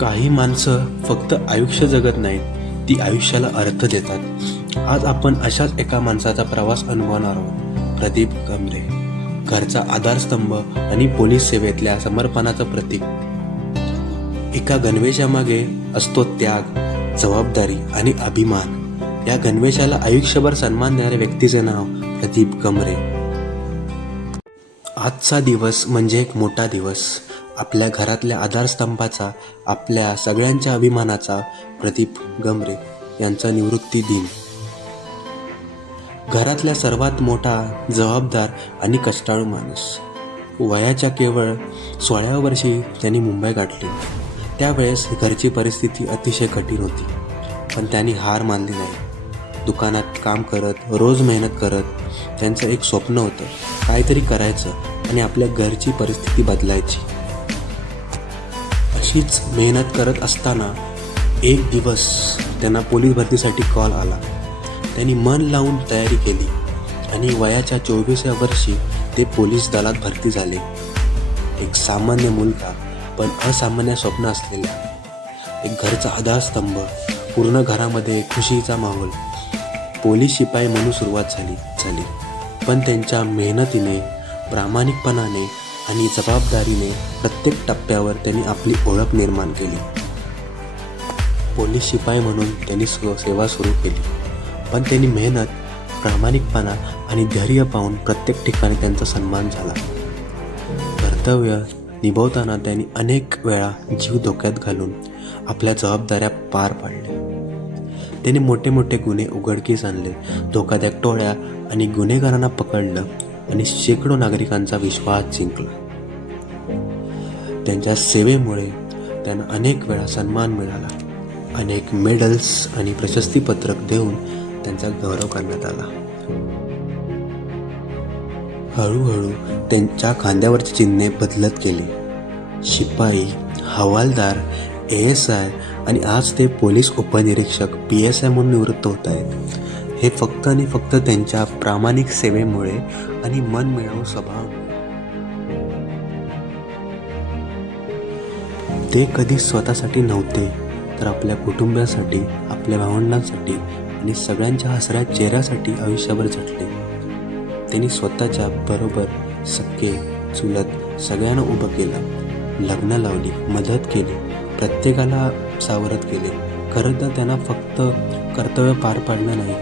काही माणसं फक्त आयुष्य जगत नाहीत, ती आयुष्याला अर्थ देतात. आज आपण अशाच एका माणसाचा प्रवास अनुभवणार आहोत. प्रदीप गमरे, घरचा आधारस्तंभ आणि पोलीस सेवेतल्या समर्पणाचं प्रतीक. एका गणवेशाच्या मागे असतो त्याग, जबाबदारी आणि अभिमान. या गणवेशाला आयुष्यभर सन्मान देणाऱ्या व्यक्तीचे नाव प्रदीप गमरे. आजचा दिवस म्हणजे एक मोठा दिवस. आपल्या घरातल्या आधारस्तंभाचा, आपल्या सगळ्यांच्या अभिमानाचा प्रदीप गमरे यांचा निवृत्ती दिन. घरातल्या सर्वात मोठा, जबाबदार आणि कष्टाळू माणूस. वयाच्या केवळ 16व्या वर्षी त्यांनी मुंबई गाठली. त्यावेळेस घरची परिस्थिती अतिशय कठीण होती, पण त्यांनी हार मानली नाही. दुकानात काम करत, रोज मेहनत करत, त्यांचं एक स्वप्न होतं, काहीतरी करायचं आणि आपल्या घरची परिस्थिती बदलायची. अशीच मेहनत करत असताना एक दिवस त्यांना पोलीस भरतीसाठी कॉल आला. त्यांनी मन लावून तयारी केली आणि वयाच्या 24व्या वर्षी ते पोलीस दलात भरती झाले. एक सामान्य मुलगा, पण असामान्य स्वप्न असलेला. एक घरचा आधारस्तंभ, पूर्ण घरामध्ये खुशीचा माहोल. पोलीस शिपाई म्हणून सुरुवात झाली, पण त्यांच्या मेहनतीने, प्रामाणिकपणाने आणि जबाबदारीने प्रत्येक टप्प्यावर त्यांनी आपली ओळख निर्माण केली. पोलीस शिपाई म्हणून त्यांनी सेवा सुरू केली, पण त्यांनी मेहनत, प्रामाणिकपणा आणि धैर्य पाहून प्रत्येक ठिकाणी त्यांचा सन्मान झाला. कर्तव्य निभवताना त्यांनी अनेक वेळा जीव धोक्यात घालून आपल्या जबाबदाऱ्या पार पाडल्या. त्यांनी मोठे मोठे गुन्हे उघडकीस आणले, धोकादायक टोळ्या आणि गुन्हेगारांना पकडलं आणि शेकडो नागरिकांचा विश्वास जिंकला. त्यांच्या सेवेमुळे त्यांना अनेक वेळा सन्मान मिळाला. अनेक मेडल्स आणि प्रशस्तीपत्रक देऊन त्यांचा गौरव करण्यात आला. हळूहळू त्यांच्या खांद्यावरची चिन्हे बदलत गेली. शिपाई, हवालदार, ASI आणि आज ते पोलीस उपनिरीक्षक PSI म्हणून निवृत्त होत आहेत. हे फक्त आणि फक्त त्यांच्या प्रामाणिक सेवेमुळे आणि मनमिळावू स्वभावामुळे. ते कधी स्वतःसाठी नव्हते, तर आपल्या कुटुंबासाठी, आपल्या भावंडांसाठी आणि सगळ्यांच्या हसऱ्या चेहऱ्यासाठी आयुष्यभर झटले. त्यांनी स्वतःच्या बरोबर सख्खे, चुलत सगळ्यांना उभं केलं, लग्न लावली, मदत केली, प्रत्येकाला सावरत केले. खरं तर त्यांना फक्त कर्तव्य पार पाडलं नाही,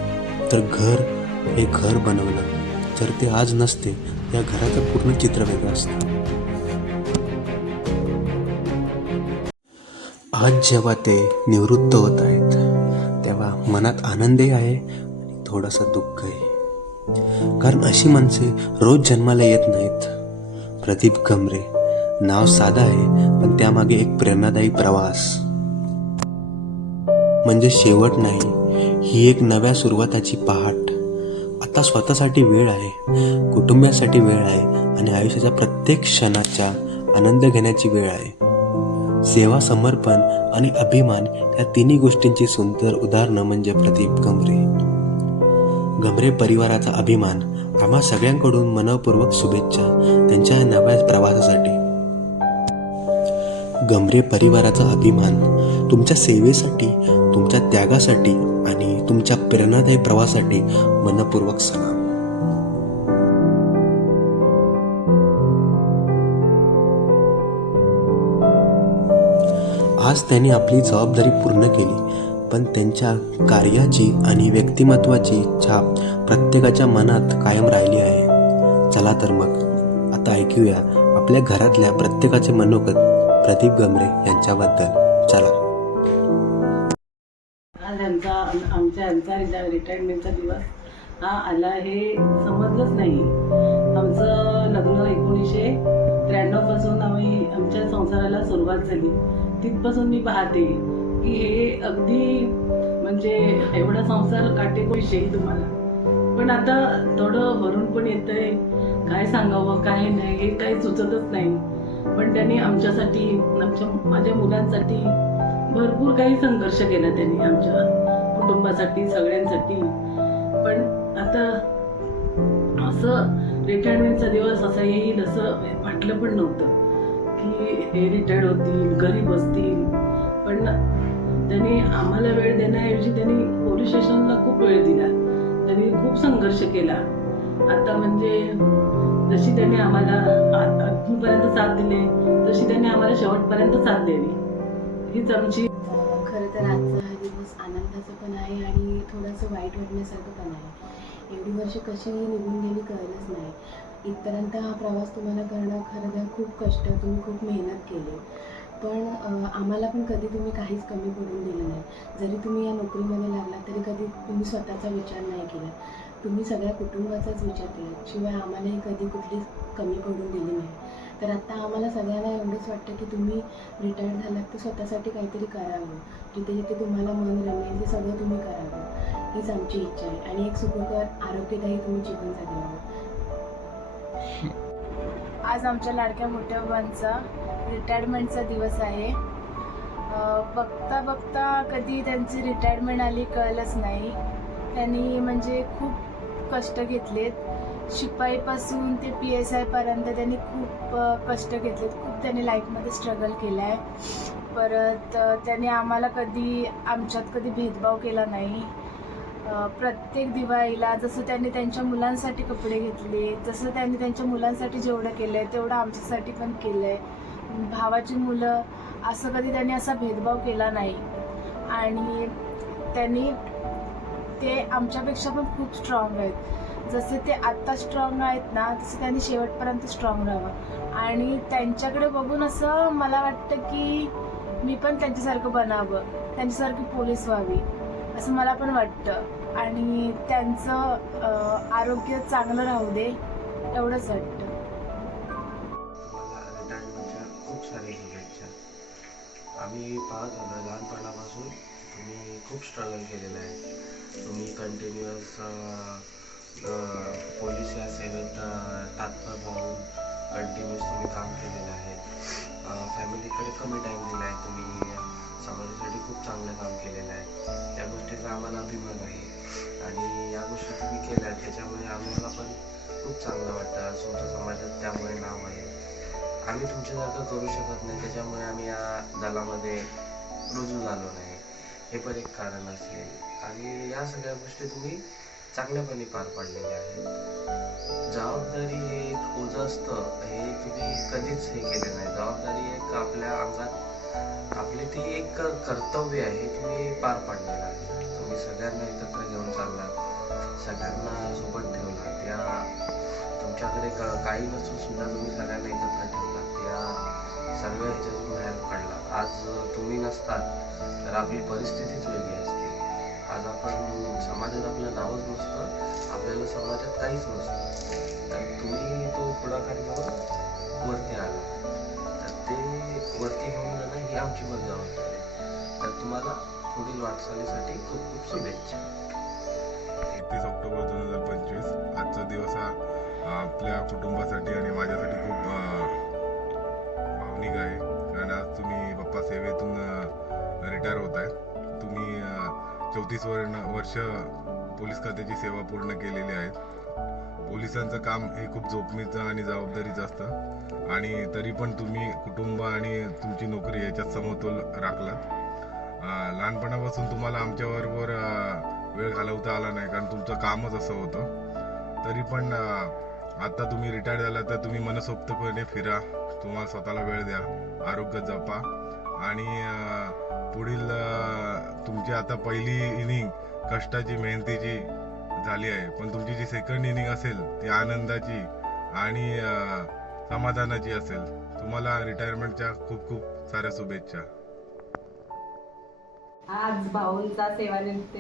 तर हे घर बनवलं. जर ते आज नसते, या घराचं पूर्ण चित्र वेगळं असतं. आज जेव्हा ते निवृत्त होत आहेत, तेव्हा मनात आनंदही आहे आणि थोडंसं दुःखही. कारण अशी माणसे रोज जन्माला येत नाहीत. प्रदीप गमरे नाव साधं आहे, पण त्यामागे एक प्रेरणादायी प्रवास. म्हणजे शेवट नाही, ही एक नव्या सुरुवाताची पहाट. आता स्वतःसाठी वेळ आहे, कुटुंबासाठी वेळ आहे आणि आयुष्याच्या प्रत्येक क्षणाचा आनंद घेण्याची वेळ आहे. सेवा, समर्पण आणि अभिमान या तिन्ही गोष्टींची सुंदर उदाहरणं म्हणजे प्रदीप गमरे. गमरे परिवाराचा अभिमान. आम्हा सगळ्यांकडून मनपूर्वक शुभेच्छा त्यांच्या या नव्या प्रवासासाठी. गमरे परिवाराचा अभिमान. तुमच्या सेवेसाठी, तुमच्या त्यागासाठी आणि तुमच्या प्रेरणादायी प्रवासासाठी मनपूर्वक सलाम. आज त्यांनी आपली जबाबदारी पूर्ण केली, पण त्यांच्या कार्याची आणि व्यक्तिमत्वाची छाप प्रत्येकाच्या मनात कायम राहिली आहे. चला तर मग आता ऐकूया आपल्या घरातल्या प्रत्येकाचे मनोगत प्रदीप गमरे यांच्याबद्दल. चला. आज आमच्या रिटायरमेंटचा दिवस हा आला हे समजलंच नाही. आमचं लग्न 1993 पासून आमच्या संसाराला सुरुवात झाली. तिथपासून मी पाहते की हे अगदी म्हणजे एवढा संसार काटेकोरशी तुम्हाला, पण आता थोडं भरून पण येतंय. काय सांगावं काय नाही हे काही सुचतच नाही. पण त्यांनी आमच्यासाठी, माझ्या मुलांसाठी भरपूर काही संघर्ष केला त्यांनी, आमच्या कुटुंबासाठी, सगळ्यांसाठी. पण आता असं रिटायरमेंटचा दिवस असा येईल असं वाटलं पण नव्हतं की हे रिटायर्ड होतील, घरी बसतील. त्यांनी आम्हाला वेळ देण्याऐवजी त्यांनी पोलीस स्टेशनला खूप वेळ दिला. त्यांनी खूप संघर्ष केला. आता म्हणजे जशी त्यांनी आम्हाला अजूनपर्यंत साथ दिली तशी त्यांनी आम्हाला शेवटपर्यंत साथ द्यावी हीच आमची. खरं तर आजचा हा दिवस आनंदाचा पण आहे आणि थोडंसं वाईट वाटण्यासारखं पण आहे. एवढी वर्ष कशी निघून गेली कळलंच नाही. इथपर्यंत हा प्रवास तुम्हाला करणं खरं तर खूप कष्ट, तुम्ही खूप मेहनत केली. पण आम्हाला पण कधी तुम्ही काहीच कमी पडून दिलं नाही. जरी तुम्ही या नोकरीमध्ये लागला तरी कधी तुम्ही स्वतःचा विचार नाही केला. तुम्ही सगळ्या कुटुंबाचाच विचार केला. शिवाय आम्हालाही कधी कुठलीच कमी पडून दिली नाही. तर आता आम्हाला सगळ्यांना एवढंच वाटतं की तुम्ही रिटायर्ड झालात तर स्वतःसाठी काहीतरी करावं. जिथे जिथे तुम्हाला मन रमेल ते सगळं तुम्ही करावं हीच आमची इच्छा आहे. आणि एक सुखकर आरोग्यदायी तुम्ही जीवन जगावं. आज आमच्या लाडक्या मोठ्या बाबांचा रिटायरमेंटचा दिवस आहे. बघता बघता कधी त्यांची रिटायरमेंट आली कळलंच नाही. त्यांनी म्हणजे खूप कष्ट घेतलेत. शिपाईपासून ते PSI पर्यंत त्यांनी खूप कष्ट घेतलेत. खूप त्यांनी लाईफमध्ये स्ट्रगल केलं आहे. परत त्यांनी आम्हाला आमच्यात कधी भेदभाव केला नाही. प्रत्येक दिवाळीला जसं त्यांनी त्यांच्या मुलांसाठी कपडे घेतले, जसं त्यांनी त्यांच्या मुलांसाठी जेवढं केलं आहे तेवढं आमच्यासाठी पण केलं आहे. भावाची मुलं असं कधी त्यांनी असा भेदभाव केला नाही. आणि ते आमच्यापेक्षा पण खूप स्ट्रॉंग आहेत. जसे ते आत्ता स्ट्रॉंग आहेत ना तसं त्यांनी शेवटपर्यंत स्ट्रॉंग राहावं. आणि त्यांच्याकडे बघून असं मला वाटतं की मी पण त्यांच्यासारखं बनावं, त्यांच्यासारखी पोलीस व्हावी असं मला पण वाटतं. आणि त्यांचं आरोग्य चांगलं राहू दे एवढंच वाटतं. मला रिटायरमेंटच्या खूप साऱ्या शुभेच्छा. आम्ही पाहत आलो लहानपणापासून तुम्ही खूप स्ट्रगल केलेलं आहे. तुम्ही कंटिन्युअस पोलीस या सेवेत तात्पर राहून कंटिन्युअस तुम्ही काम केलेलं आहे. फॅमिलीकडे कमी टाईम दिला आहे. तुम्ही समाजासाठी खूप चांगलं काम केलेलं आहे. त्या गोष्टीचा आम्हाला अभिमान आहे. आणि या गोष्टी तुम्ही केल्या त्याच्यामुळे आम्हाला पण खूप चांगलं वाटतं. आज तुमच्या समाजात त्यामुळे नाव आहे. आम्ही तुमच्यासारखं करू शकत नाही त्याच्यामुळे आम्ही या दलामध्ये रुजू झालो नाही हे पण एक कारण असेल. आणि या सगळ्या गोष्टी तुम्ही चांगल्यापणे पार पाडलेल्या आहेत. जबाबदारी हे एक ओझं असतं हे तुम्ही कधीच हे केलं नाही. जबाबदारी एक आपल्या अंगात आपली ती एक कर्तव्य आहे तुम्ही पार पाडलेलं आहे. तुम्ही सगळ्यांना एकत्र घेऊन चाललात, सगळ्यांना सोबत ठेवलात. या तुमच्याकडे काही नसून सुद्धा तुम्ही सगळ्यांना एकत्र ठेवलात. या सर्व ह्याच्यातून बाहेर काढलात. आज तुम्ही नसतात तर आपली परिस्थितीच वेगळी असते. आज आपण समाजात आपलं नावच नसतं, आपल्याला समाजात काहीच नसतं. तर तुम्ही तो पुढाकार घेऊन वरती आला तर ते वरती घेऊन जाणं ही आमची पण जबाबदारी आहे. तर तुम्हाला पुढील वाटचालीसाठी खूप खूप शुभेच्छा. 31 ऑक्टोबर 2025 आजचा दिवस हा आपल्या कुटुंबासाठी आणि माझ्यासाठी खूप भावनिक आहे. कारण आज तुम्ही बाप्पा सेवेतून रिटायर होत आहे. तुम्ही 34 वर्ष पोलीस खात्याची सेवा पूर्ण केलेली आहे. पोलिसांचं काम हे खूप जोखमीचं आणि जबाबदारीचं असतं. आणि तरी पण तुम्ही कुटुंब आणि तुमची नोकरी याच्यात समतोल राखलात. लहानपणापासून तुम्हाला आमच्याबरोबर वेळ घालवता आला नाही कारण तुमचं कामच असं होतं. तरी पण आता तुम्ही रिटायर झाला तर तुम्ही मनसोक्तपणे फिरा, तुम्हाला स्वतःला वेळ द्या, आरोग्य जपा. आणि पुढील तुमची आता पहिली इनिंग कष्टाची मेहनतीची झाली आहे. पण तुमची जी सेकंड इनिंग असेल ती आनंदाची आणि समाधानाची असेल. तुम्हाला रिटायरमेंटच्या खूप खूप साऱ्या शुभेच्छा. आज भाऊंचा सेवानिवृत्त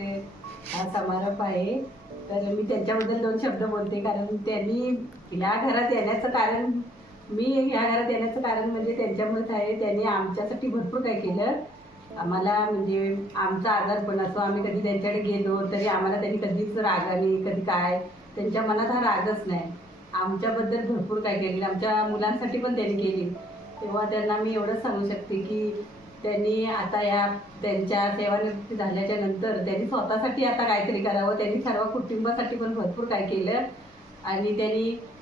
हा समारोप आहे. तर मी त्यांच्याबद्दल 2 शब्द बोलते. कारण त्यांनी ह्या घरात येण्याचं कारण म्हणजे त्यांच्यामुळेच आहे. त्यांनी आमच्यासाठी भरपूर काय केलं. आम्हाला म्हणजे आमचा आजारपण असो, आम्ही कधी त्यांच्याकडे गेलो तरी आम्हाला त्यांनी कधीच रागाने कधी काय, त्यांच्या मनात हा रागच नाही. आमच्याबद्दल भरपूर काय केलेलं, आमच्या मुलांसाठी पण त्यांनी केली. तेव्हा त्यांना मी एवढंच सांगू शकते की त्यांनी आता त्यांच्या सेवानिवृत्ती झाल्याच्या नंतर त्यांनी स्वतःसाठी आता काहीतरी करावं. त्यांनी सर्व कुटुंबासाठी पण भरपूर काय केलं. आणि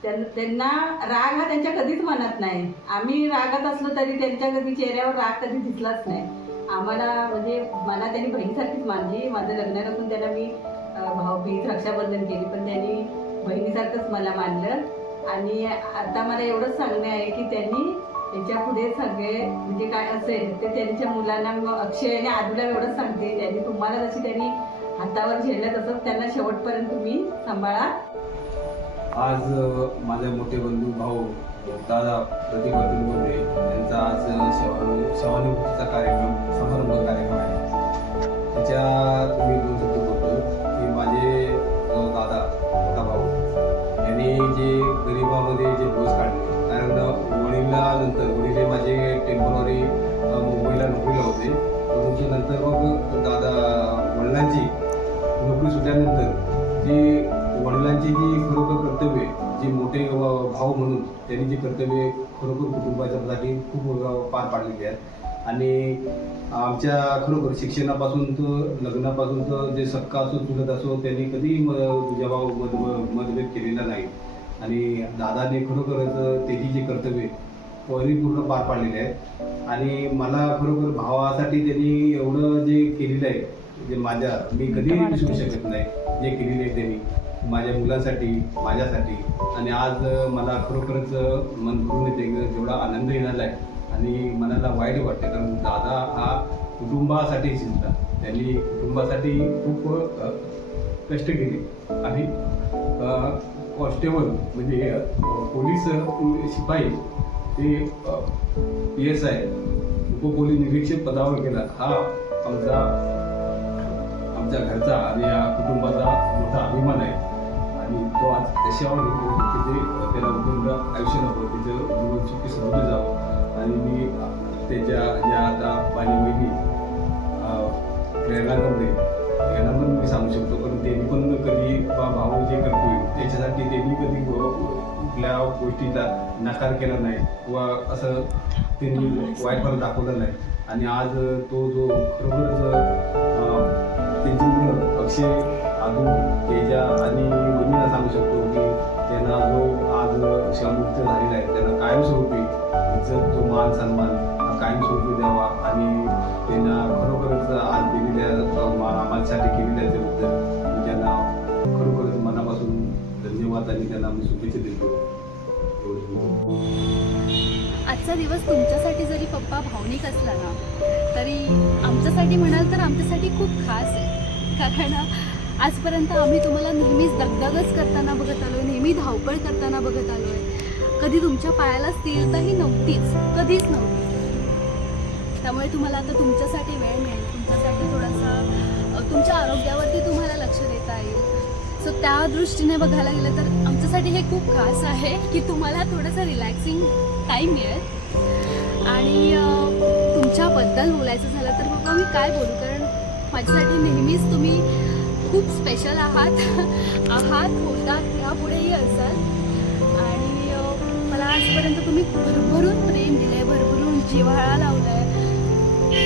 त्यांना राग हा त्यांच्या कधीच मनात नाही. आम्ही रागात असलो तरी त्यांच्या कधी चेहऱ्यावर राग कधी दिसलाच नाही. आम्हाला म्हणजे मला त्यांनी बहिणीसारखीच मानली. माझं लग्न नसून त्यांना मी भाऊबीज रक्षाबंधन केली, पण त्यांनी बहिणीसारखंच मला मानलं. आणि आता मला एवढंच सांगणं आहे की त्यांनी याच्या पुढे सगळे म्हणजे काय असेल ते त्यांच्या मुलांना, मग अक्षय आणि आदूला एवढंच सांगते, त्यांनी तुम्हाला जशी त्यांनी हातावर झेललं तसंच त्यांना शेवटपर्यंत तुम्ही सांभाळा. आज माझे मोठे बंधू भाऊ दादा प्रतीक अतुल बोलते यांचा आज सेवानिवृत्तीचा कार्यक्रम समारंभ कार्यक्रम आहे. त्याच्यात मी 2 शब्द बोलतो की माझे दादा मोठा भाऊ यांनी जे गरिबामध्ये जे दिवस काढले, कारण वडील माझे टेम्पररी मुंबईला नोकरीला होते, परंतु नंतर मग दादा वडिलांची नोकरी सुटल्यानंतर जी वडिलांची जी खरोखर कर्तव्य, जी मोठे भाऊ म्हणून त्यांनी जी कर्तव्य खरोखर कुटुंबाच्यासाठी खूप पार पाडलेली आहेत. आणि आमच्या खरोखर शिक्षणापासून तर लग्नापासून तर जे सक्का असो चुलत असो त्यांनी कधी तुझ्या मतभेद केलेला नाही. आणि दादाने खरोखरच त्याची जी कर्तव्य परिपूर्ण पार पाडलेली आहे. आणि मला खरोखर भावासाठी त्यांनी एवढं जे केलेलं आहे, जे मी कधी विसरू शकत नाही जे केलेले आहे त्यांनी माझ्या मुलांसाठी, माझ्यासाठी. आणि आज मला खरोखरच मन भरून येते, जेवढा आनंद येणार आहे आणि मनाला वाईट वाटते, कारण दादा हा कुटुंबासाठी चिंता, त्यांनी कुटुंबासाठी खूप कष्ट केले. आणि कॉन्स्टेबल म्हणजे पोलीस शिपाई ते PSI उपपोलीस निरीक्षक पदावर केला, हा आमच्या घरचा आणि या कुटुंबाचा मोठा अभिमान आहे. आणि तो आज त्याच्यावर त्याला उत्तुंग आयुष्य नको, त्याचं जीवन सुखी समजलं जावं. आणि मी त्याच्या ज्या आता माझी वहिनी प्रेरणा गवडे यांना पण मी सांगू शकतो, कारण त्यांनी पण कधी भाऊ जे करतोय त्याच्यासाठी त्यांनी कधी कुठल्या गोष्टीचा नकार केला नाही किंवा असं त्यांनी वाईटपणा दाखवलं नाही. आणि आज तो जो खरोखरच त्यांची मुलं अक्षय, आदू, तेजा आणि वहिनीला सांगू शकतो की त्यांना जो आज सेवानिवृत्त झालेला आहे त्यांना कायमस्वरूपी इज्जत, जो मान सन्मान हा कायमस्वरूपी द्यावा. आणि त्यांना खरोखरच आज दिलेल्या आम्हासाठी केलेल्या त्याबद्दल मी त्यांना खरोखरच मनापासून धन्यवाद आणि त्यांना आम्ही शुभेच्छा देतो. आजचा दिवस तुमच्यासाठी जरी पप्पा भावनिक असला ना, तरी आमच्यासाठी म्हणाल तर आमच्यासाठी खूप खास आहे. कारण आजपर्यंत आम्ही तुम्हाला नेहमीच दगदगच करताना बघत आलो आहे, नेहमी धावपळ करताना बघत आलो आहे. कधी तुमच्या पायाला स्थिरताही नव्हतीच, कधीच नव्हती. त्यामुळे तुम्हाला आता तुमच्यासाठी वेळ मिळेल, तुमच्यासाठी थोडासा तुमच्या आरोग्यावरती तुम्हाला लक्ष देता येईल. सो त्या दृष्टीने बघायला गेलं तर आमच्यासाठी हे खूप खास आहे की तुम्हाला थोडंसं रिलॅक्सिंग टाईम मिळेल. आणि तुमच्याबद्दल बोलायचं झालं तर बाबा मी काय बोलू, कारण माझ्यासाठी नेहमीच तुम्ही खूप स्पेशल आहात होतात, यापुढेही असाल. आणि मला आजपर्यंत तुम्ही भरभरून प्रेम दिलं आहे, भरभरून जिव्हाळा लावला आहे.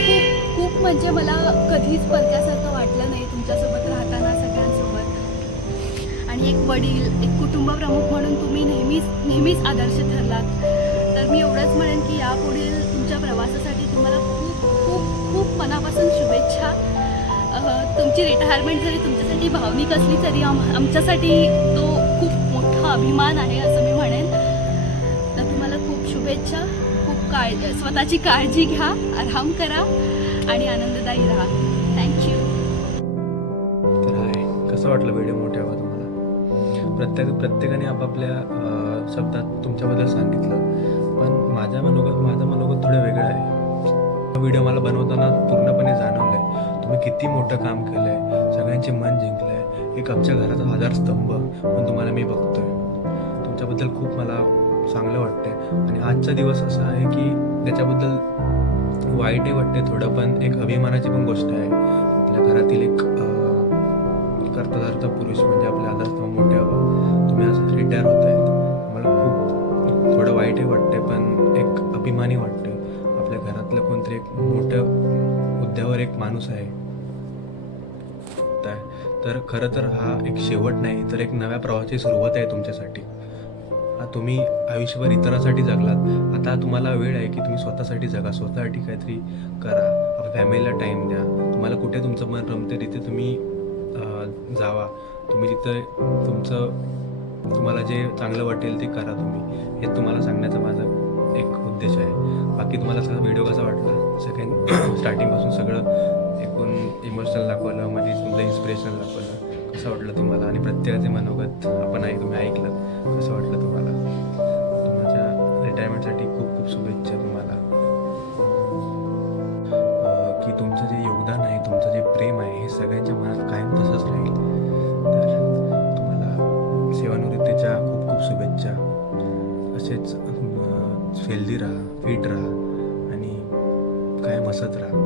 खूप खूप म्हणजे मला कधीच परक्यासारखं वाटलं नाही तुमच्यासोबत राहताना सगळ्यांसोबत. आणि एक वडील, एक कुटुंबप्रमुख म्हणून तुम्ही नेहमीच आदर्श ठरलात. तर मी एवढंच म्हणेन की यापुढील तुमच्या प्रवासासाठी तुम्हाला खूप खूप खूप मनापासून शुभेच्छा. तुमची रिटायरमेंट जरी तुमच्यासाठी भावनिक असली तरी आमच्यासाठी तो खूप मोठा अभिमान आहे असं मी म्हणेन. तर तुम्हाला खूप शुभेच्छा. खूप स्वतःची काळजी घ्या, आराम करा आणि आनंददायी राहा. थँक्यू. तर हाय, कसं वाटलं व्हिडिओ मोठ्या हवा तुम्हाला? प्रत्येकाने आपापल्या शब्दात तुमच्याबद्दल सांगितलं, पण माझं मनोगत थोडं वेगळं आहे. हा व्हिडिओ मला बनवताना पूर्णपणे जाणवलं आहे तुम्ही किती मोठं काम केलं आहे, सगळ्यांचे मन जिंकलं आहे. एक आमच्या घराचा आधारस्तंभ म्हणून तुम्हाला मी बघतोय. तुमच्याबद्दल खूप मला चांगलं वाटतंय. आणि आजचा दिवस असा आहे की त्याच्याबद्दल वाईटही वाटते थोडं, पण एक अभिमानाची पण गोष्ट आहे. आपल्या घरातील एक कर्तधारचा पुरुष म्हणजे आपल्या आधारस्तंभ मोठे बाबा तुम्ही आज रिटायर होत आहेत. मला खूप थोडं वाईटही वाटते, पण एक अभिमानी वाटतं. आपल्या घरातलं कोणतरी एक मोठं मुद्द्यावर एक माणूस आहे. तर खरं तर हा एक शेवट नाही, तर एक नव्या प्रवासाची सुरुवात आहे तुमच्यासाठी. तुम्ही आयुष्यभर इतरांसाठी जगलात, आता तुम्हाला वेळ आहे की तुम्ही स्वतःसाठी जगा, स्वतःसाठी काहीतरी करा, आपल्या फॅमिलीला टाईम द्या. तुम्हाला कुठे तुमचं मन रमते तिथे तुम्ही जावा. तुम्ही तिथं तुम्हाला जे चांगलं वाटेल ते करा तुम्ही. हे तुम्हाला सांगण्याचा माझा एक उद्देश आहे. बाकी तुम्हाला सगळा व्हिडिओ कसा वाटला, सेकंड स्टार्टिंगपासून सगळं एकूण इमोशनल दाखवलं, म्हणजे तुमचं इन्स्पिरेशनल दाखवलं, कसं वाटलं तुम्हाला, आणि प्रत्येकाचे मनोगत तुम्ही ऐकलं, कसं वाटलं तुम्हाला. तुमच्या रिटायरमेंटसाठी खूप खूप शुभेच्छा तुम्हाला. की तुमचं जे योगदान आहे, तुमचं जे प्रेम आहे, हे सगळ्यांच्या मनात कायम तसंच राहील. तर तुम्हाला सेवानिवृत्तीच्या खूप खूप शुभेच्छा. असेच हेल्दी राहा, फिट राहा आणि कायम हसत राहा.